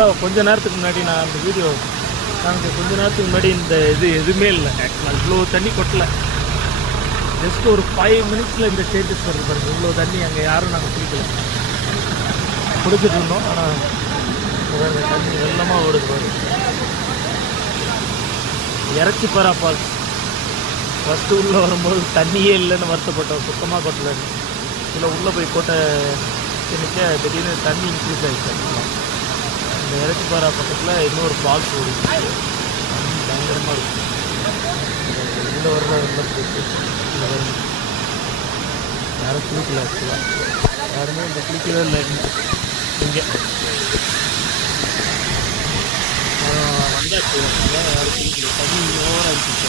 இப்போ கொஞ்ச நேரத்துக்கு முன்னாடி நான் அந்த வீடியோ நாங்கள் கொஞ்ச நேரத்துக்கு முன்னாடி இந்த இது எதுவுமே இல்லை ஆக்சுவலாக இவ்வளோ தண்ணி கொட்டலை. ஜஸ்ட் ஒரு 5 மினிட்ஸில் இந்த சேஞ்சஸ் வருது பாருங்கள். இவ்வளோ தண்ணி அங்கே யாரும் நாங்கள் குடிக்கல, குடிச்சிட்டு இருந்தோம். ஆனால் தண்ணி வெள்ளமாக ஓடுது பாருங்க. இறச்சிப்பாரா ஃபால்ஸ் ஃபஸ்ட்டு உள்ளே வரும்போது தண்ணியே இல்லைன்னு வருத்தப்பட்டோம், சுத்தமாக கொட்டலைன்னு. இல்லை உள்ளே போய் கொட்ட நிற்க திடீர்னு தண்ணி இன்க்ரீஸ் ஆகிடுச்சு. இந்த இறச்சிப்பாரா பக்கத்தில் இன்னொரு ஃபால்ஸ் ஓடுது, தண்ணி பயங்கரமாக இருக்கும். இதில் வர்ற வெள்ளம் போட்டு இதில் வரும். யாரும் குளிக்கல ஆக்சுவலாக, யாருமே இந்த குளிக்கவே இல்லை இங்கே. வந்தாச்சு யாரும் குளிக்கல, தண்ணி ஓவராக இருந்துச்சு.